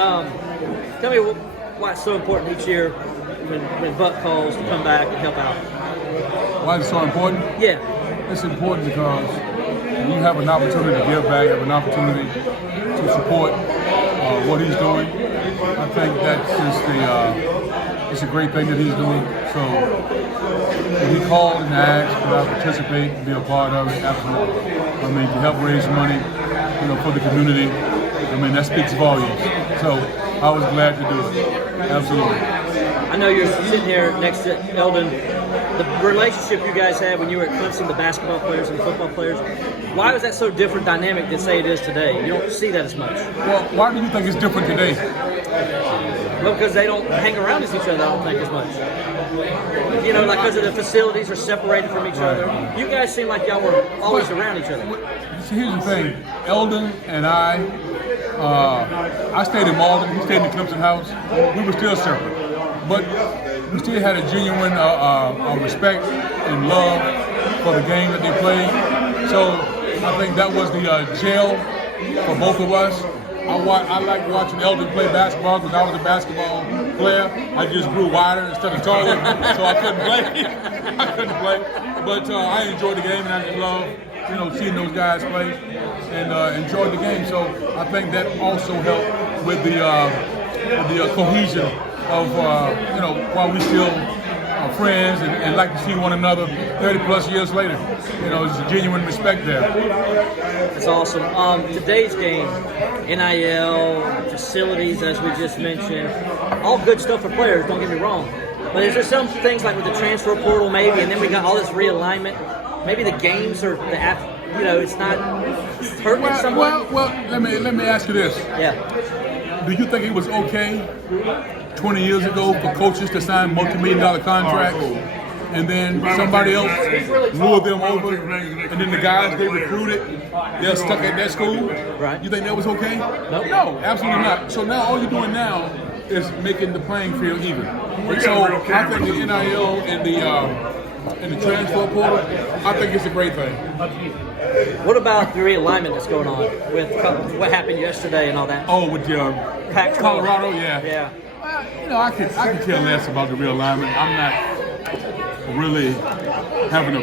Tell me why it's so important each year when Buck calls to come back and help out. Why is it so important? Yeah. It's important because you have an opportunity to give back, you have an opportunity to support what he's doing. I think that's just it's a great thing that he's doing. So when he called and asked, could I participate and be a part of it? Absolutely. I mean, to help raise money, for the community. I mean, that speaks volumes. So I was glad to do it. Absolutely. I know you're sitting here next to Eldon. The relationship you guys had when you were at Clemson, the basketball players and the football players, why was that so different dynamic than say it is today? You don't see that as much. Well, why do you think it's different today? Well, because they don't hang around with each other, I don't think, as much. Like because of the facilities are separated from each other. You guys seem like y'all were always around each other. Here's the thing. Eldon and I stayed in Malden. He stayed in the Clemson house. We were still separate. But we still had a genuine respect and love for the game that they played. So I think that was the gel for both of us. I like watching Eldon play basketball because I was a basketball player. I just grew wider instead of taller, so I couldn't play. But I enjoyed the game, and I just love, seeing those guys play and enjoyed the game. So I think that also helped with the cohesion of while we still are friends and like to see one another 30 plus years later. There's a genuine respect there. That's awesome. Today's game, NIL, facilities, as we just mentioned, all good stuff for players, don't get me wrong. But is there some things like with the transfer portal maybe, and then we got all this realignment, maybe the games or the app, it's not hurting someone? Well, let me ask you this. Yeah. Do you think it was okay 20 years ago for coaches to sign multi-million-dollar contracts and then somebody else lured them over and then the guys they recruited, they're stuck at that school? Right. You think that was okay? Nope. No, absolutely not. So now all you're doing now is making the playing field even. And so I think the NIL and the transfer portal, I think it's a great thing. What about the realignment that's going on with what happened yesterday and all that? Oh, with Colorado, yeah. Yeah. I could care less about the realignment. I'm not really having a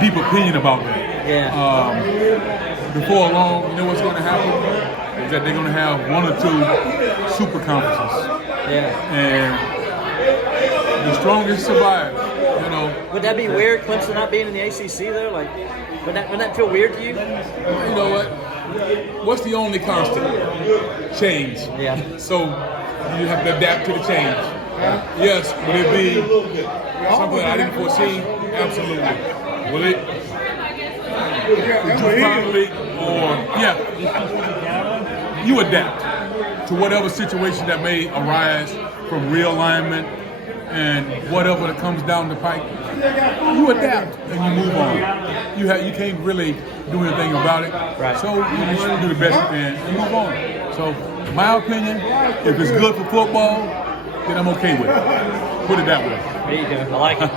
deep opinion about that. Yeah. Before long, you know what's going to happen? Is that they're going to have one or two super conferences. Yeah. And the strongest survive. Would that be weird, Clemson not being in the ACC though? Like, would that feel weird to you? You know what? What's the only constant? Change. Yeah. So you have to adapt to the change. Yes. Would it be something I didn't foresee? Absolutely. Will it? Probably. Or you adapt to whatever situation that may arise from realignment and whatever that comes down the pipe. You adapt and you move on. You can't really do anything about it. Right. So you just do the best you can and move on. So my opinion, if it's good for football, then I'm okay with it. Put it that way. There you go. I like it.